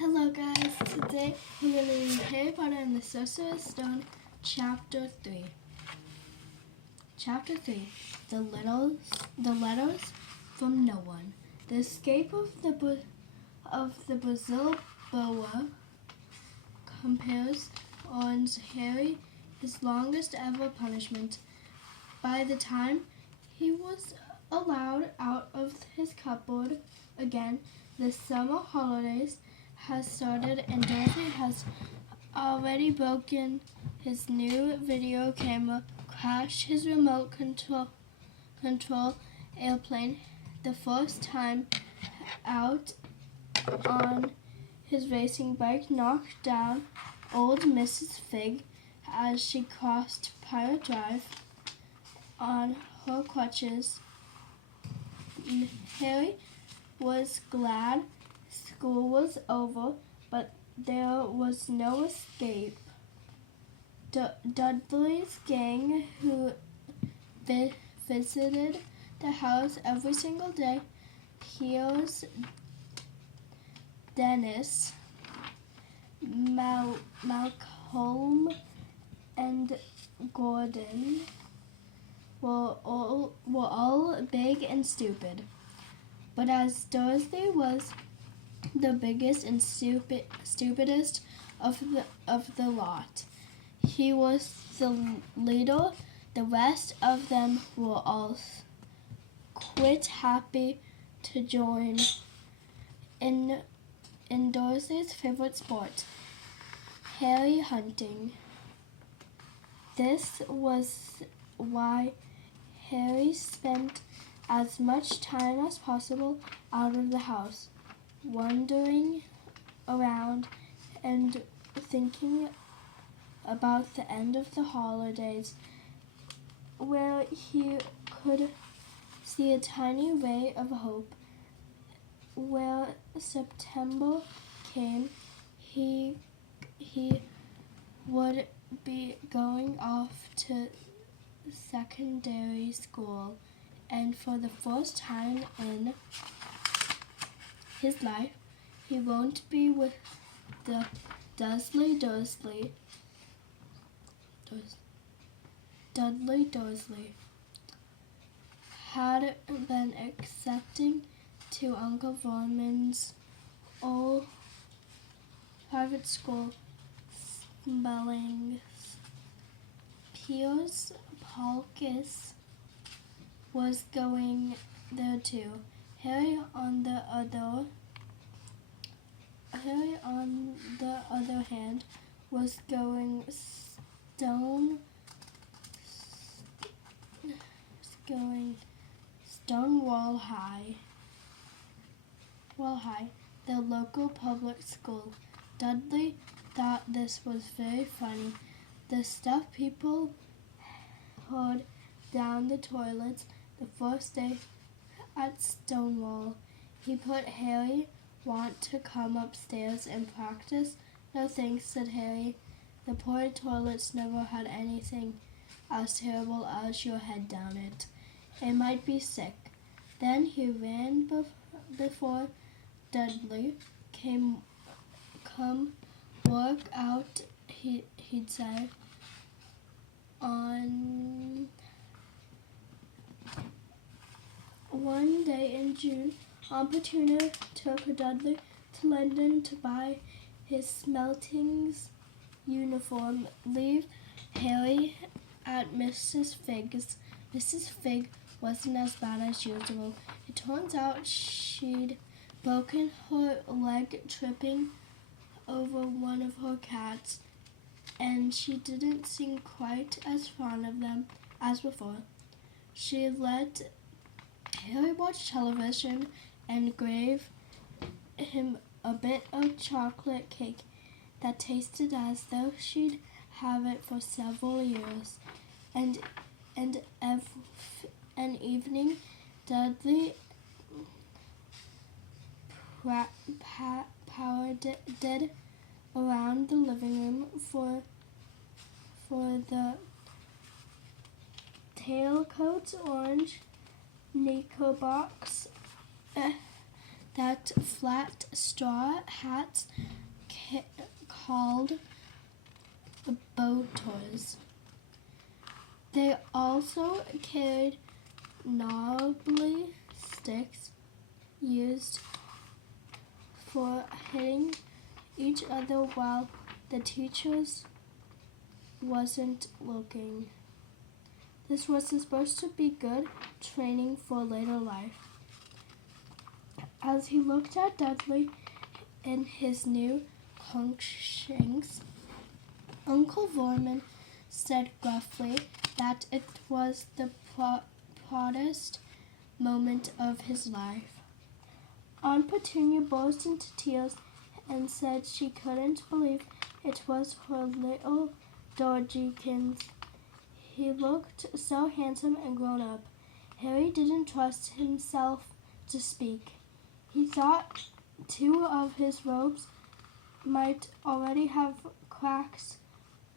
Hello guys, today we're going to read Harry Potter and the Sorcerer's Stone, Chapter 3. Chapter 3, The Letters from No One. The escape of the Brazil boa compares earns Harry his longest ever punishment. By the time he was allowed out of his cupboard again, the summer holidays has started and Dorothy has already broken his new video camera, crashed his remote control airplane the first time out on his racing bike, knocked down old Mrs. Fig as she crossed Pirate Drive on her crutches. Harry was glad school was over, but there was no escape. Dudley's gang, who visited the house every single day, Piers, Dennis, Malcolm, and Gordon, were all big and stupid. But as Dursley was the biggest and stupidest of the lot, he was the leader. The rest of them were all quite happy to join in Dursley's favorite sport, Harry hunting. This was why Harry spent as much time as possible out of the house, wandering around and thinking about the end of the holidays, where he could see a tiny ray of hope. Where September came, he would be going off to secondary school, and for the first time in his life, he won't be with the Dudley Dursley had been accepting to Uncle Vermon's old private school spellings. Piers Palkus was going there too. Harry, on the other hand, was going Stonewall High, the local public school. Dudley thought this was very funny. The stuff people heard down the toilets the first day at Stonewall. He put Harry want to come upstairs and practice. No thanks, said Harry. The poor toilets never had anything as terrible as your head down it. It might be sick. Then he ran before Dudley come work out, he'd say. On one day in June, Aunt Petunia took Dudley to London to buy his smelting's uniform. Leave Harry at Mrs. Fig's. Mrs. Fig wasn't as bad as usual. It turns out she'd broken her leg tripping over one of her cats, and she didn't seem quite as fond of them as before. She let Harry watch television and gave him a bit of chocolate cake that tasted as though she'd have it for several years. And an evening, Dudley paraded around the living room for the tailcoat's orange knickerbockers that flat straw hats called bow toys. They also carried knobbly sticks used for hitting each other while the teachers wasn't looking. This was supposed to be good training for later life. As he looked at Dudley in his new conch shanks, Uncle Vorman said gruffly that it was the proudest moment of his life. Aunt Petunia burst into tears and said she couldn't believe it was her little Dorjikins. He looked so handsome and grown up. Harry didn't trust himself to speak. He thought 2 of his robes might already have cracks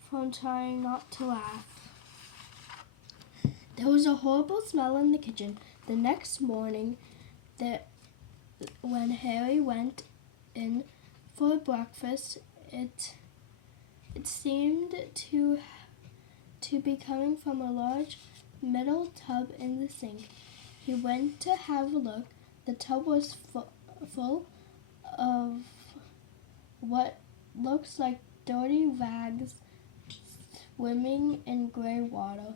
from trying not to laugh. There was a horrible smell in the kitchen. The next morning, when Harry went in for breakfast, it seemed to be coming from a large metal tub in the sink. He went to have a look. The tub was full of what looks like dirty rags swimming in gray water.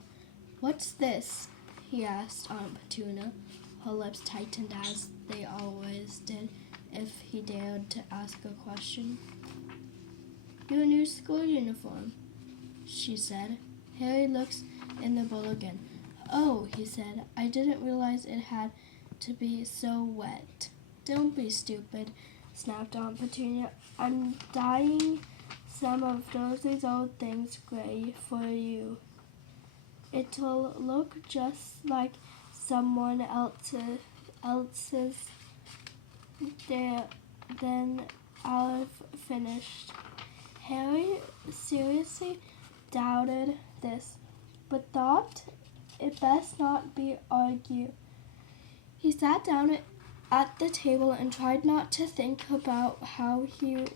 "What's this?" he asked Aunt Petunia. Her lips tightened as they always did if he dared to ask a question. "Your new school uniform," she said. Harry looked in the bowl again. "Oh," he said, "I didn't realize it had to be so wet." "Don't be stupid," snapped Aunt Petunia. "I'm dyeing some of Dursley's old things gray for you. It'll look just like someone else's there. Then I'll have finished." Harry seriously doubted this, but thought it best not be argued. He sat down at the table and tried not to think about how he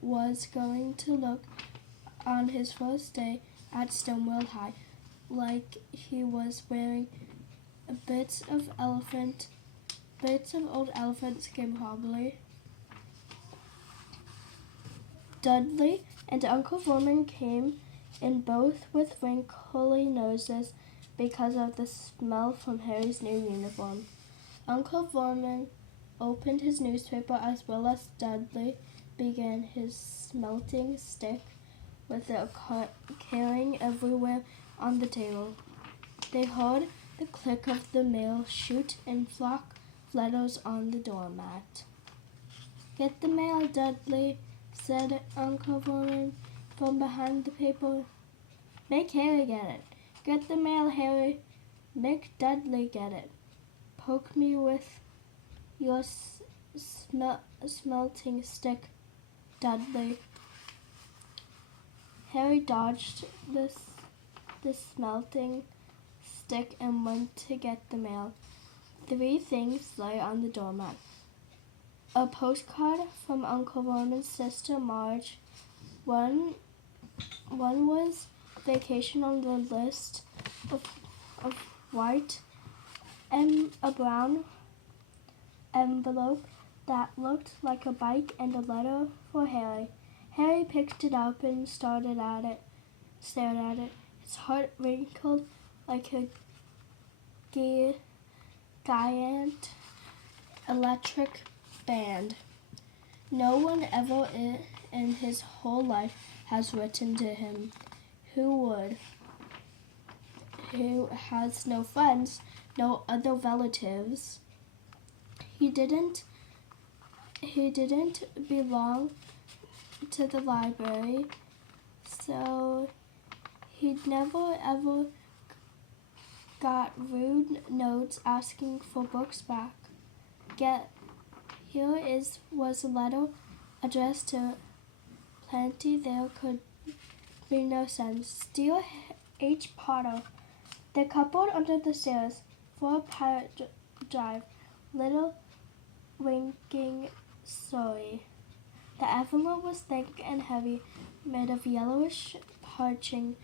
was going to look on his first day at Stonewall High, like he was wearing bits of old elephant skin probably. Dudley and Uncle Vorman came in both with wrinkly noses because of the smell from Harry's new uniform. Uncle Vorman opened his newspaper as well as Dudley began his smelting stick with the carrying everywhere on the table. They heard the click of the mail chute and flock letters on the doormat. "Get the mail, Dudley," said Uncle Vorman from behind the paper. "Make Harry get it." "Get the mail, Harry." "Make Dudley get it." "Poke me with your smelting stick, Dudley." Harry dodged the smelting stick and went to get the mail. 3 things lay on the doormat. A postcard from Uncle Vorman's sister Marge. One was vacation on the list of white and a brown envelope that looked like a bike and a letter for Harry. Harry picked it up and stared at it. His heart wrinkled like a giant electric band. No one ever in his whole life has written to him. Who would? Who has no friends, no other relatives. He didn't belong to the library, so he'd never ever got rude notes asking for books back. Here was a letter addressed to Plenty. There could be no sense. Dear H. Potter, the cupboard under the stairs, 4 Pirate Drive, little winking story. The envelope was thick and heavy, made of yellowish parching,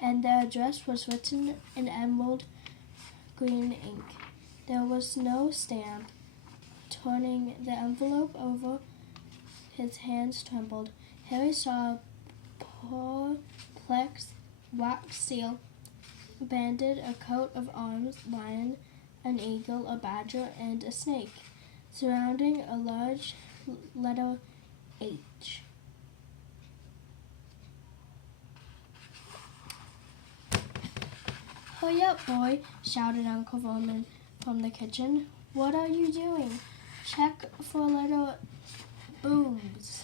and the address was written in emerald green ink. There was no stamp. Turning the envelope over, his hands trembled. Harry saw a perplexed wax seal, banded a coat of arms, lion, an eagle, a badger, and a snake, surrounding a large letter H. "Hurry up, boy," shouted Uncle Vernon from the kitchen. "What are you doing?" "Check for little bombs.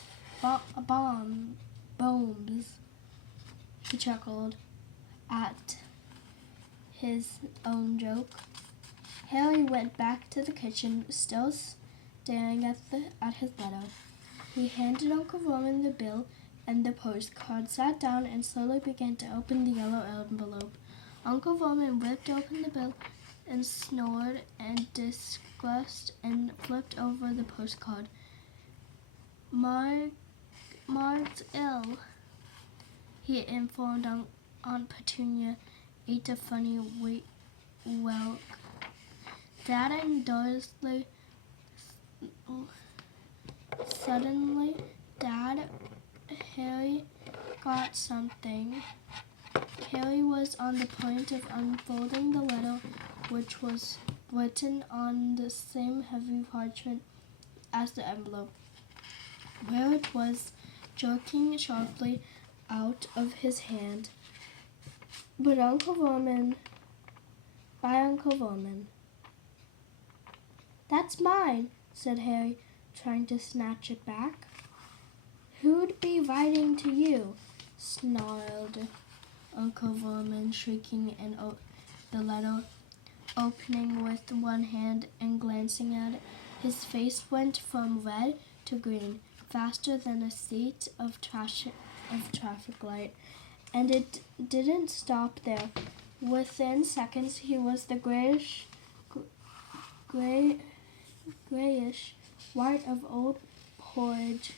Bombs," he chuckled at his own joke. Harry went back to the kitchen, still staring at his letter. He handed Uncle Vernon the bill and the postcard, sat down, and slowly began to open the yellow envelope. Uncle Vernon ripped open the bill and snored in disgust and flipped over the postcard. Marked ill, he informed Aunt Petunia, ate a funny welk. Dad and Dursley suddenly, Dad, Harry got something. Harry was on the point of unfolding the letter, which was written on the same heavy parchment as the envelope, where it was jerking sharply out of his hand. But Uncle Vernon, by Uncle Vernon. "That's mine," said Harry, trying to snatch it back. "Who'd be writing to you?" snarled Uncle Vernon, shrieking the letter, opening with one hand and glancing at it. His face went from red to green, faster than a seat of traffic light. And it didn't stop there. Within seconds, he was the grayish white of old porridge.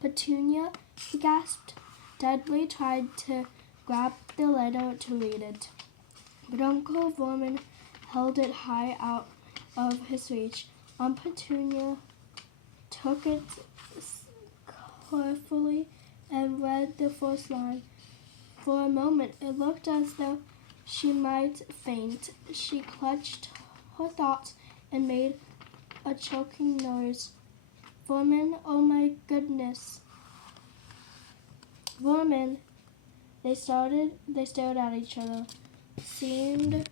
"Petunia," he gasped. Dudley tried to grab the letter to read it, but Uncle Vernon held it high out of his reach. Aunt Petunia took it carefully and read the first line. For a moment it looked as though she might faint. She clutched her thoughts and made a choking noise. "Vermin, oh my goodness. Vermin." They stared at each other, seeming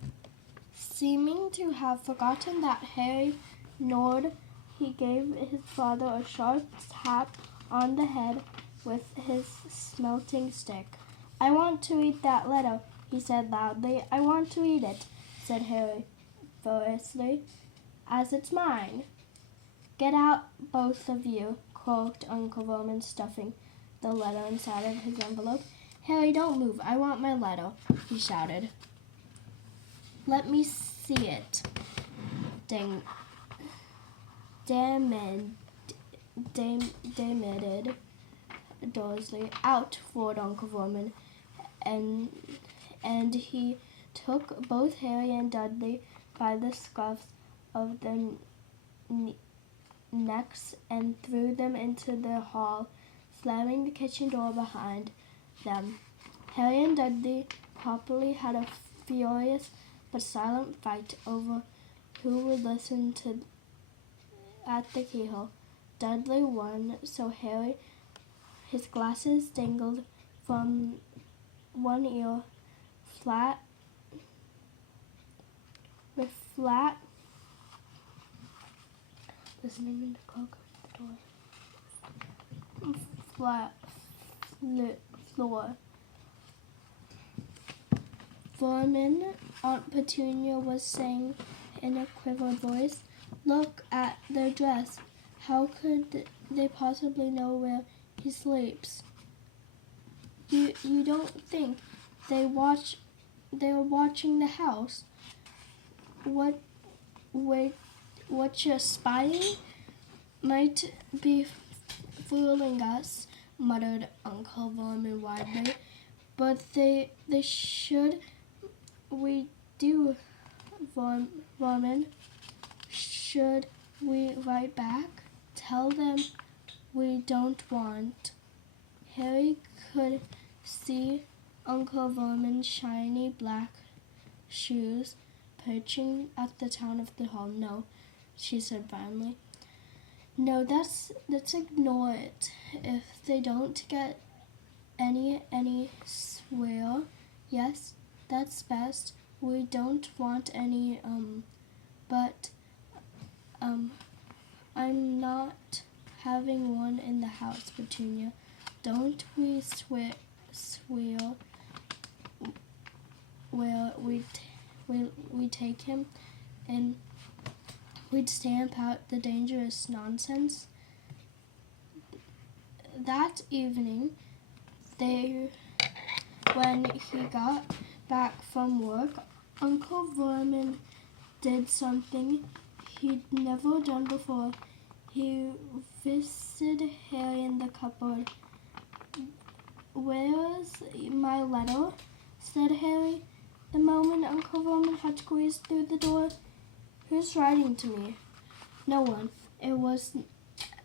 to have forgotten that Harry snored. He gave his father a sharp tap on the head with his smelting stick. "I want to read that letter," he said loudly. "I want to read it," said Harry furiously, "as it's mine." "Get out, both of you," croaked Uncle Vernon, stuffing the letter inside of his envelope. "Harry, don't move. I want my letter," he shouted. "Let me see it." Demanded Dursley. "Out," roared Uncle Vernon, and he took both Harry and Dudley by the scruffs of their necks and threw them into the hall, slamming the kitchen door behind them. Harry and Dudley properly had a furious but silent fight over who would listen at the keyhole. Dudley won, so Harry, his glasses dangled from one ear, listening in the cloak of the door, flat floor. "Vermin," Aunt Petunia was saying in a quivering voice, "look at their dress. How could they possibly know where he sleeps? You don't think they're watching the house? What what you're spying might be fooling us, muttered Uncle Vermin widely. But they should. We do, Vermin. Should we write back? Tell them we don't want. Harry could see Uncle Vermin's shiny black shoes perching at the top of the hall. No, she said firmly. No, let's ignore it. If they don't get any swear, yes, that's best. We don't want any but I'm not having one in the house, Petunia. Don't we swear where we take him and we'd stamp out the dangerous nonsense? That evening, when he got back from work, Uncle Vermin did something he'd never done before. He visited Harry in the cupboard. "Where's my letter?" said Harry, the moment Uncle Vermin had squeezed through the door. "Who's writing to me?" "No one. It was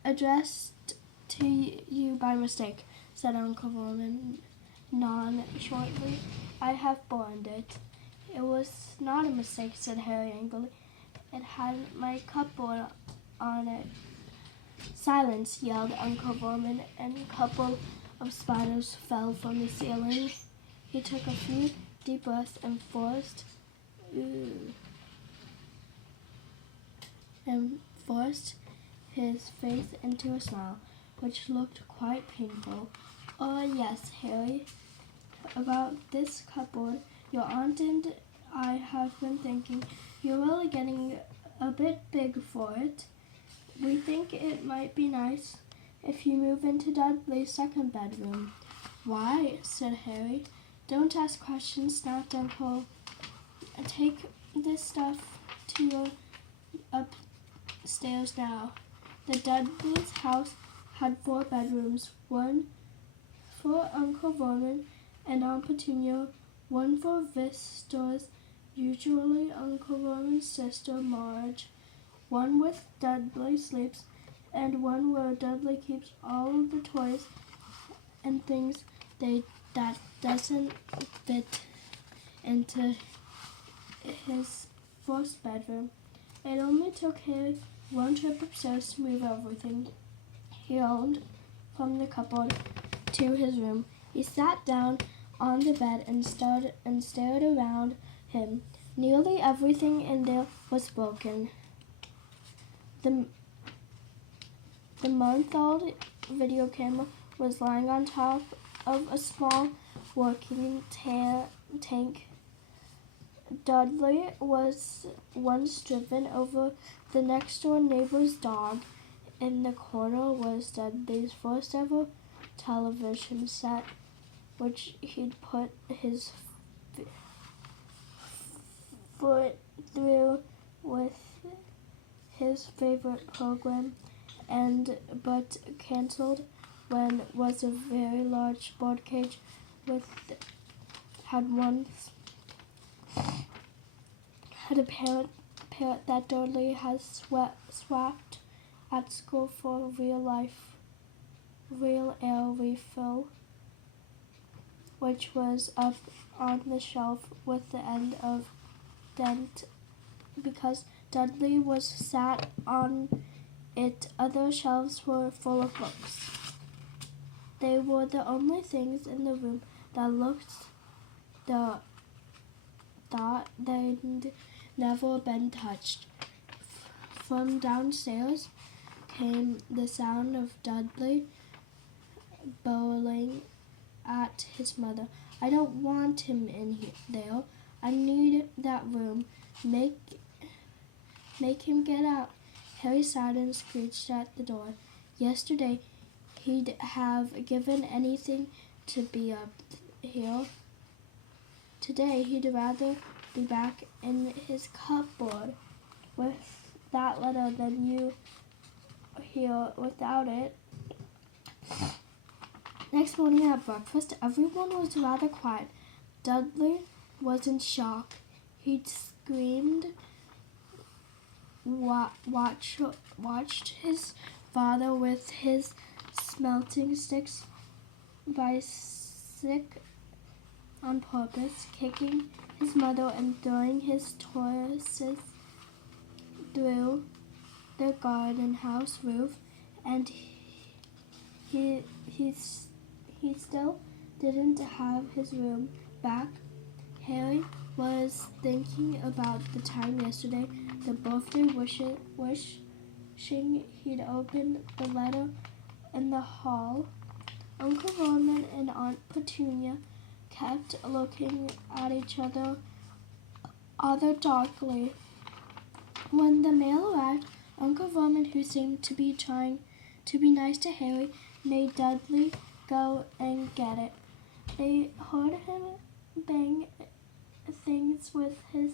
addressed to you by mistake," said Uncle Vermin nonchalantly. "I have burned it." "It was not a mistake," said Harry angrily. "It had my cupboard on it." "Silence!" yelled Uncle Vermin, and a couple of spiders fell from the ceiling. He took a few deep breaths and forced his face into a smile, which looked quite painful. "Oh, yes, Harry, about this cupboard. Your aunt and I have been thinking you're really getting a bit big for it. We think it might be nice if you move into Dudley's second bedroom." "Why?" said Harry. "Don't ask questions," snapped Uncle. "Take this stuff to your upstairs now." The Dudley's house had 4 bedrooms, one for Uncle Vermin and Aunt Petunia, one for visitors, usually Uncle Vermin's sister Marge, one where Dudley sleeps, and one where Dudley keeps all the toys and things that doesn't fit into his first bedroom. It only took Harry one trip upstairs to move everything he owned from the cupboard to his room. He sat down on the bed and stared around him. Nearly everything in there was broken. The month-old video camera was lying on top of a small working tank. Dudley was once driven over the next-door neighbor's dog. In the corner was Dudley's first ever television set, which he'd put his foot through with his favorite program, but canceled when was a very large bird cage had a parrot that Dudley has swapped at school for real air refill, which was up on the shelf with the end of dent. Because Dudley was sat on it, other shelves were full of books. They were the only things in the room that looked thought they'd never been touched. From downstairs came the sound of Dudley bawling at his mother. "I don't want him in there. I need that room. Make him get out." Harry sighed and screeched at the door. Yesterday he'd have given anything to be up here. Today he'd rather be back in his cupboard with that letter than you here without it. Next morning at breakfast, everyone was rather quiet. Dudley was in shock. He'd screamed, watched his father with his smelting sticks by sick on purpose, kicking his mother and throwing his toys through the garden house roof, and he still didn't have his room back. Harry was thinking about the time yesterday, the birthday wishing he'd opened the letter in the hall. Uncle Vernon and Aunt Petunia kept looking at each other rather darkly. When the mail arrived, Uncle Vernon, who seemed to be trying to be nice to Harry, made Dudley go and get it. They heard him bang things with his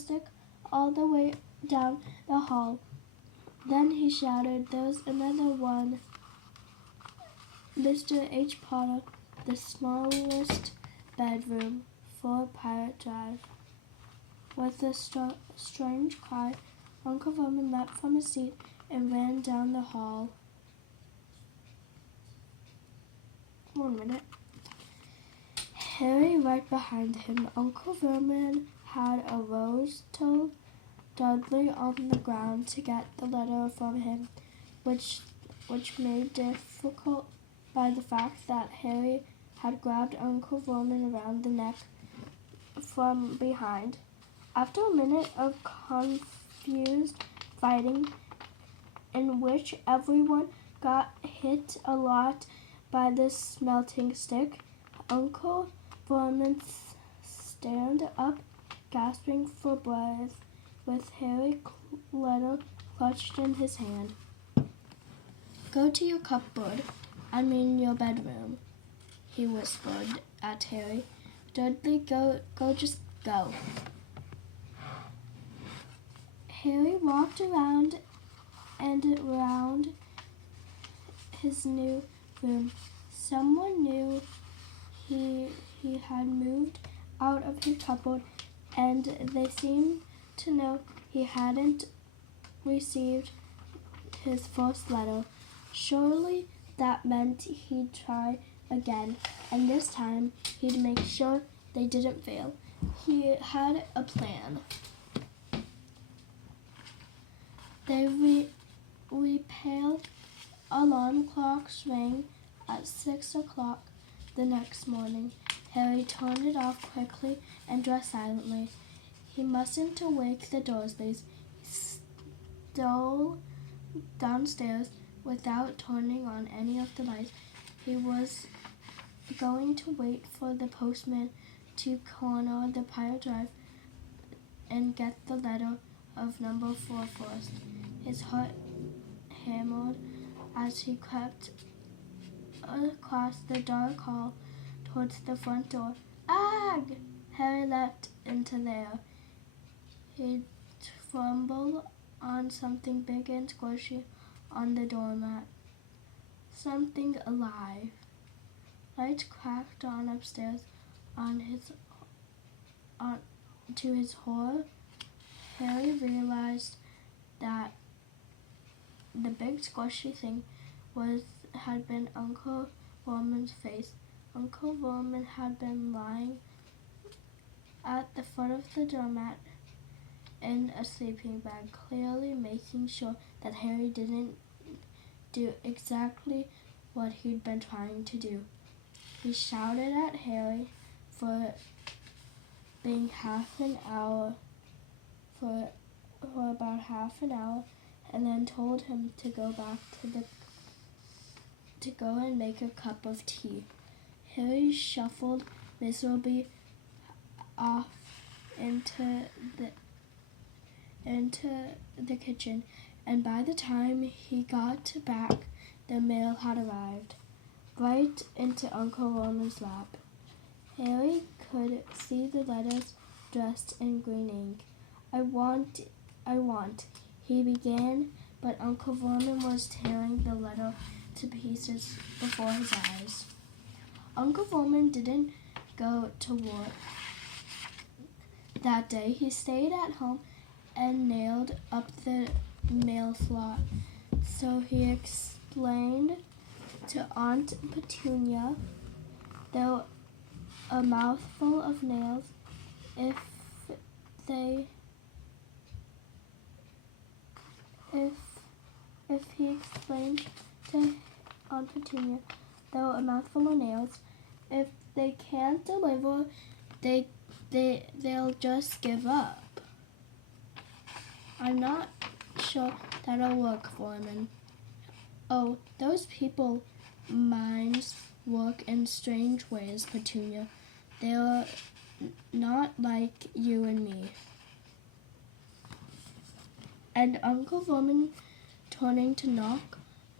stick all the way down the hall. Then he shouted, "There's another one." Mr. H. Potter, the smallest bedroom, 4 Pirate Drive. With a strange cry, Uncle Vernon leapt from his seat and ran down the hall. 1 minute. Harry right behind him. Uncle Vernon had arose, told Dudley on the ground to get the letter from him, which made difficult by the fact that Harry had grabbed Uncle Vernon around the neck from behind. After a minute of confused fighting, in which everyone got hit a lot by the smelting stick, Uncle Vernon stand up, gasping for breath, with Harry's letter clutched in his hand. "Go to your cupboard, your bedroom," he whispered at Harry. "Dudley, go, just go." Harry walked around and around his new room. Someone knew he had moved out of his cupboard, and they seemed to know he hadn't received his first letter. Surely that meant he'd try again, and this time he'd make sure they didn't fail. He had a plan. The repelled alarm clocks rang at 6 o'clock the next morning. Harry turned it off quickly and dressed silently. He mustn't awake the Dursleys. He stole downstairs without turning on any of the lights. He was going to wait for the postman to corner the Pirate Drive and get the letter of number 4 first. His heart hammered as he crept across the dark hall towards the front door. "Ag!" Harry leapt into there. He fumbled on something big and squishy on the doormat. Something alive. Lights cracked on upstairs. To his horror, Harry realized that the big squishy thing had been Uncle Vermon's face. Uncle Vernon had been lying at the foot of the doormat in a sleeping bag, clearly making sure that Harry didn't do exactly what he'd been trying to do. He shouted at Harry for being for about half an hour, and then told him to go back to go and make a cup of tea. Harry shuffled miserably off into the kitchen, and by the time he got back, the mail had arrived, right into Uncle Vernon's lap. Harry could see the letters dressed in green ink. I want, He began, but Uncle Vernon was tearing the letter to pieces before his eyes. Uncle Vernon didn't go to work that day. He stayed at home and nailed up the mail slot. So he explained to Aunt Petunia, though a mouthful of nails, if he explained to Aunt Petunia, though a mouthful of nails, if they can't deliver, they'll just give up. I'm not sure that'll work, Foreman. Oh, those people minds work in strange ways, Petunia. They're not like you and me. And Uncle Vernon, turning to knock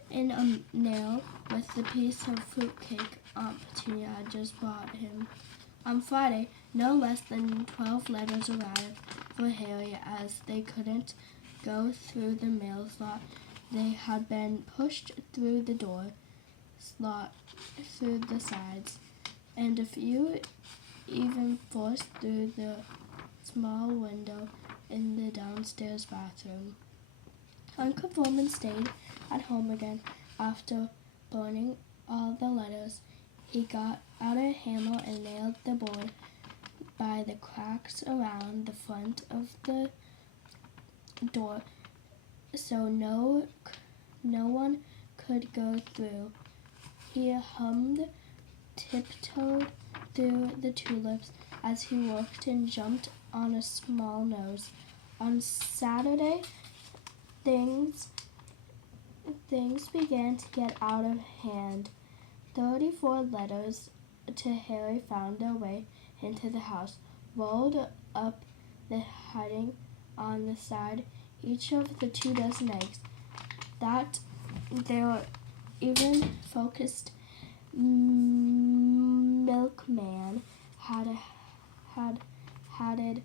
in a nail with the piece of fruitcake Aunt Petunia had just brought him. On Friday, no less than 12 letters arrived for Harry. As they couldn't go through the mail slot, they had been pushed through the door slot through the sides, and a few even forced through the small window in the downstairs bathroom. Uncle Vernon stayed at home again after burning all the letters. He got out a hammer and nailed the board by the cracks around the front of the door so no one could go through. He hummed, tiptoed through the tulips as he worked and jumped on a small nose. On Saturday, things began to get out of hand. 34 letters to Harry found their way into the house, rolled up the heading on the side, each of the 2 dozen eggs. That their even focused milkman had headed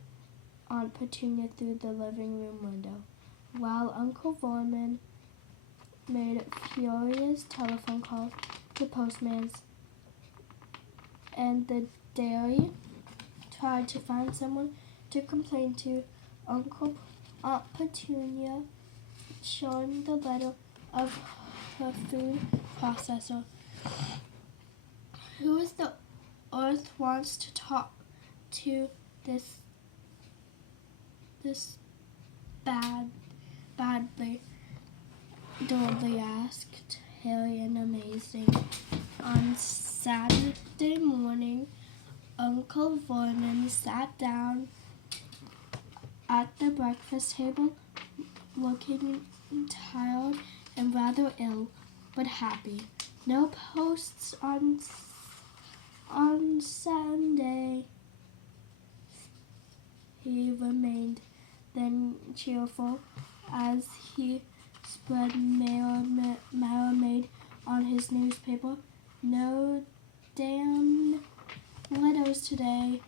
Aunt Petunia through the living room window, while Uncle Vernon made furious telephone calls to postmans, and the dairy tried to find someone to complain to. Aunt Petunia showing the letter of her food processor. Who is the earth wants to talk to this badly? Dudley asked Harry in amazing. On Saturday morning, Uncle Vernon sat down at the breakfast table, looking tired and rather ill, but happy. No posts on Sunday. He remained then cheerful as he spread marinade on his newspaper. No damn letters today.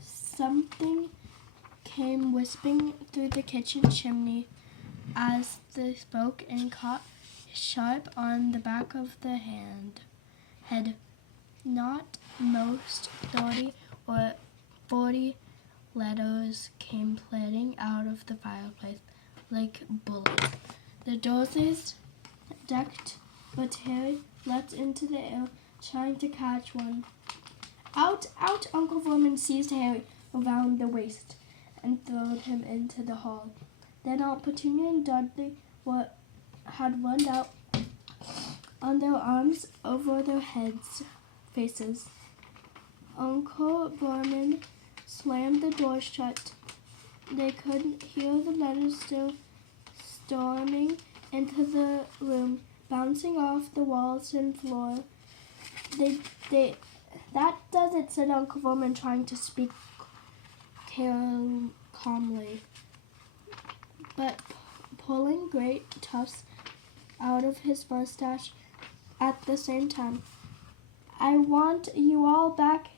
Something came whispering through the kitchen chimney as they spoke and caught sharp on the back of the head. Not most 30 or 40 letters came flitting out of the fireplace like bullets. The Dursleys ducked, but Harry leapt into the air, trying to catch one. Out, out! Uncle Vernon seized Harry around the waist and threw him into the hall. Then Aunt Petunia and Dudley had run out on their arms over their faces. Uncle Vernon slammed the door shut. They could hear the letters still storming into the room, bouncing off the walls and floor. That does it, said Uncle Vernon, trying to speak calmly, but pulling great tufts out of his mustache at the same time. I want you all back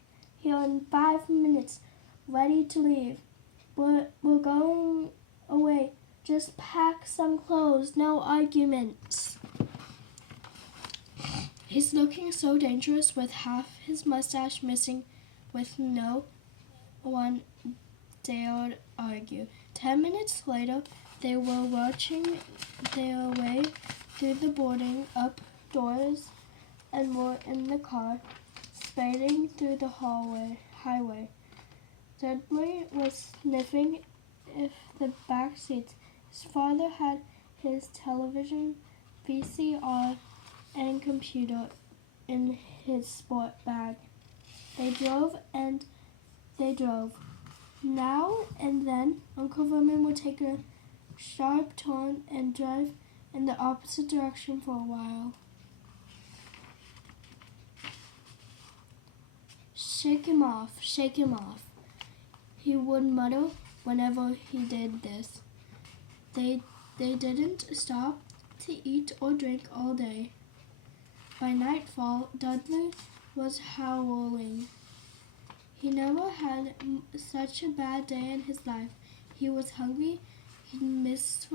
here in 5 minutes, ready to leave. We're going away Just pack some clothes, no arguments. He's looking so dangerous with half his mustache missing, with no one dared argue. 10 minutes later, they were watching their way through the boarding up doors and were in the car, speeding through the highway. Dudley was sniffing if the back seats. His father had his television, VCR, and computer in his sport bag. They drove and they drove. Now and then, Uncle Vernon would take a sharp turn and drive in the opposite direction for a while. Shake him off, he would mutter whenever he did this. They didn't stop to eat or drink all day. By nightfall, Dudley was howling. He never had such a bad day in his life. He was hungry, he'd missed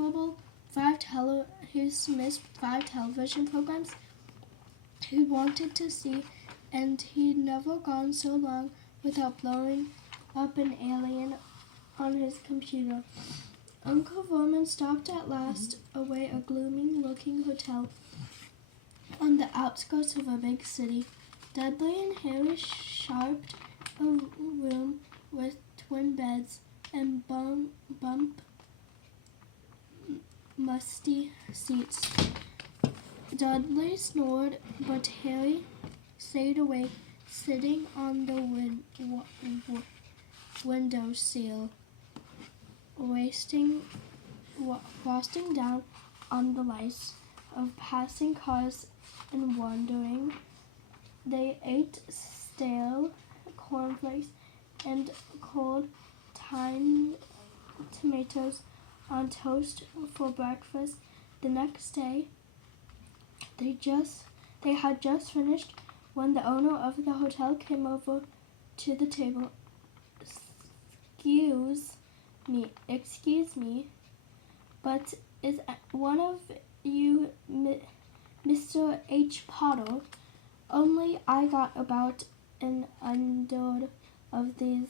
5 television programs he wanted to see, and he'd never gone so long without blowing up an alien on his computer. Uncle Vernon stopped at last away a gloomy-looking hotel on the outskirts of a big city. Dudley and Harry sharped a room with twin beds and bump musty seats. Dudley snored, but Harry stayed awake, sitting on the window sill, frosting down on the lights of passing cars and wondering. They ate stale cornflakes and cold tomatoes on toast for breakfast. The next day, they had just finished when the owner of the hotel came over to the table. Excuse me, but is one of you Mr. H. Potter? Only I got about an hundred of these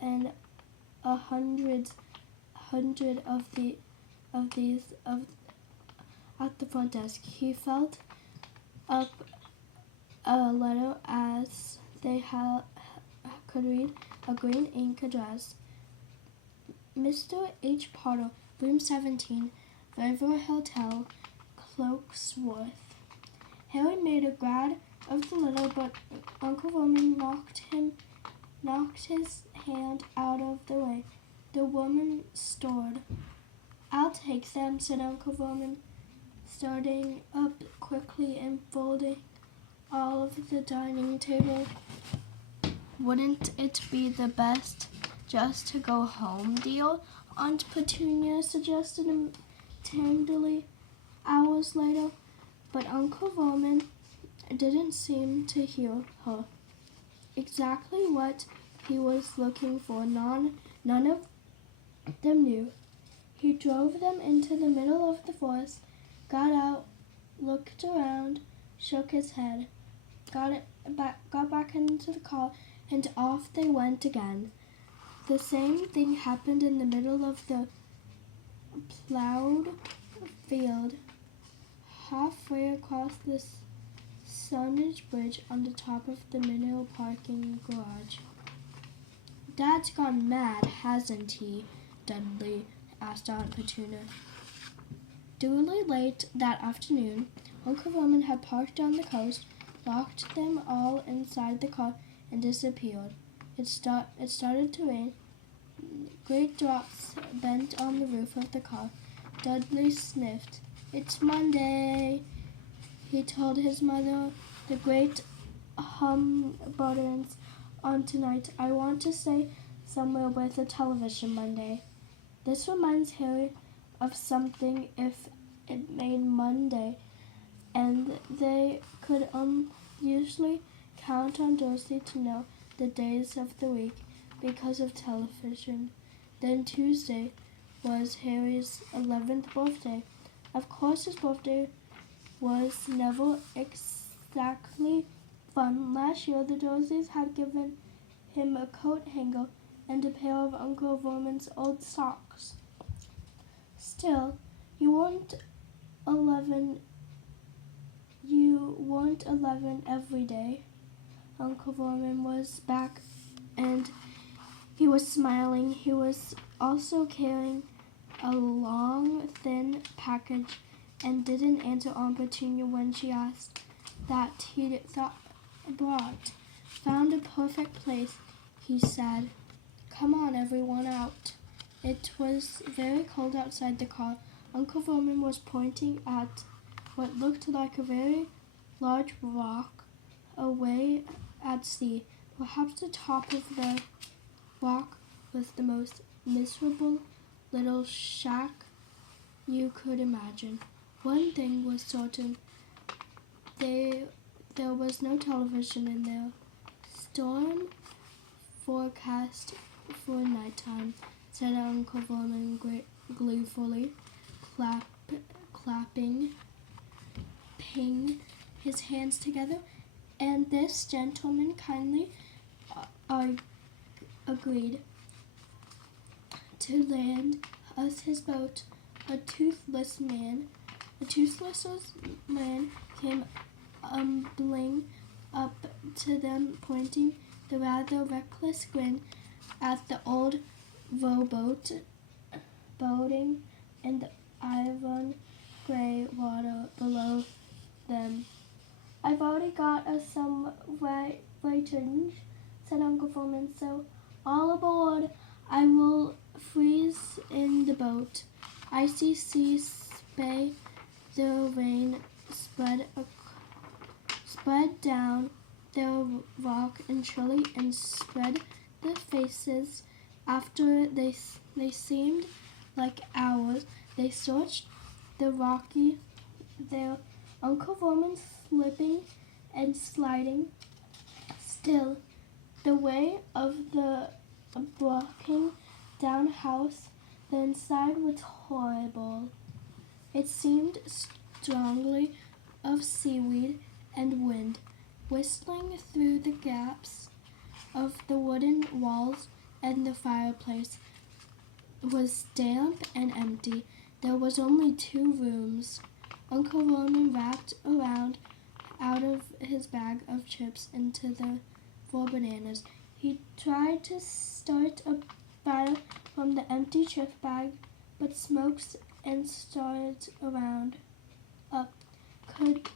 and a hundred of these at the front desk. He felt up a letter as they could read, a green ink address. Mr. H. Potter, room 17, River Hotel, Cloaksworth. Harry made a grab of the letter, but Uncle Vernon knocked his hand out of the way. The woman stirred. "I'll take them," said Uncle Vernon, starting up quickly and folding all of the dining table. "Wouldn't it be the best just to go home, dear?" Aunt Petunia suggested tenderly hours later, but Uncle Vernon didn't seem to hear her. Exactly what he was looking for, none of them knew. He drove them into the middle of the forest, got out, looked around, shook his head, got back into the car, and off they went again. The same thing happened in the middle of the plowed field, halfway across the Stonehenge Bridge on the top of the middle parking garage. "Dad's gone mad, hasn't he?" Dudley asked Aunt Petunia. Duly late that afternoon, Uncle Vernon had parked on the coast, locked them all inside the car, and disappeared. It started to rain. Great drops bent on the roof of the car. Dudley sniffed. "It's Monday," he told his mother. "The great butter's on tonight. I want to stay somewhere with a television Monday." This reminds Harry of something if it made Monday, and they could usually count on Dorothy to know the days of the week because of television. Then Tuesday was Harry's 11th birthday. Of course, his birthday was never exactly fun. Last year, the Dursleys had given him a coat hanger and a pair of Uncle Vermon's old socks. Still, you weren't 11 every day. Uncle Vernon was back and he was smiling. He was also carrying a long, thin package and didn't answer Aunt Petunia when she asked that he thought brought. Found a perfect place, he said. Come on, everyone, out. It was very cold outside the car. Uncle Vernon was pointing at what looked like a very large rock away at sea. Perhaps the top of the rock was the most miserable little shack you could imagine. One thing was certain. There was no television in there. Storm forecast for nighttime, said Uncle Vernon gleefully, clapping his hands together. And this gentleman kindly agreed to lend us his boat. A toothless man came ambling up to them, pointing the rather reckless grin at the old rowboat boating in the iron gray water below them. I've already got us some ratings, said Uncle Vernon, so all aboard. I will freeze in the boat. Icy seas spray the rain spread down the rock and chilly and spread their faces. After they seemed like hours, they searched the rocky, their Uncle Vernon slipping and sliding. Still, the way of the broken down house, the inside was horrible. It seemed strongly of seaweed and wind, whistling through the gaps of the wooden walls, and the fireplace was damp and empty. There was only 2 rooms. Uncle Vernon wrapped around out of his bag of chips into the 4 bananas. He tried to start a fire from the empty chip bag, but smokes and stars around up could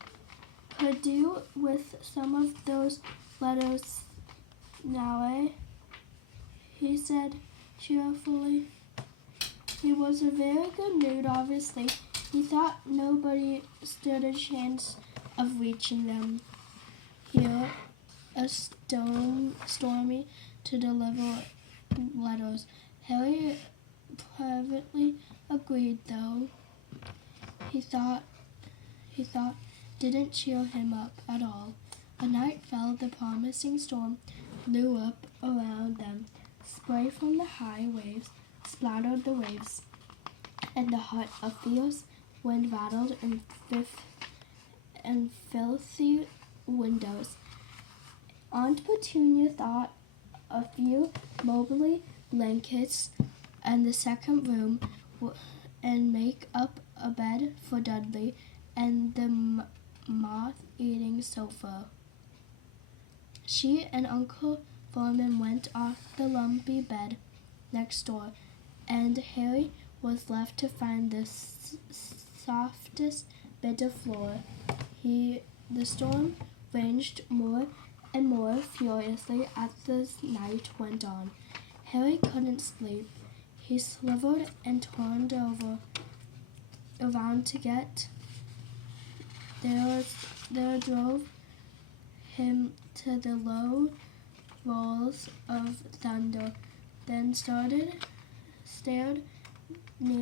do with some of those letters now, eh? He said cheerfully. He was in a very good mood, obviously. He thought nobody stood a chance of reaching them. Here, a stormy to deliver letters. Harry privately agreed, though he thought didn't cheer him up at all. A night fell. The promising storm blew up around them. Spray from the high waves splattered the waves, and a fierce wind rattled in filthy windows. Aunt Petunia thought a few mobile blankets in the second room and make up a bed for Dudley and the moth-eating sofa. She and Uncle Vernon went off the lumpy bed next door, and Harry was left to find the softest bit of floor. The storm raged more and more furiously as the night went on. Harry couldn't sleep. He slithered and turned around to get there drove him to the low rolls of thunder, then stared near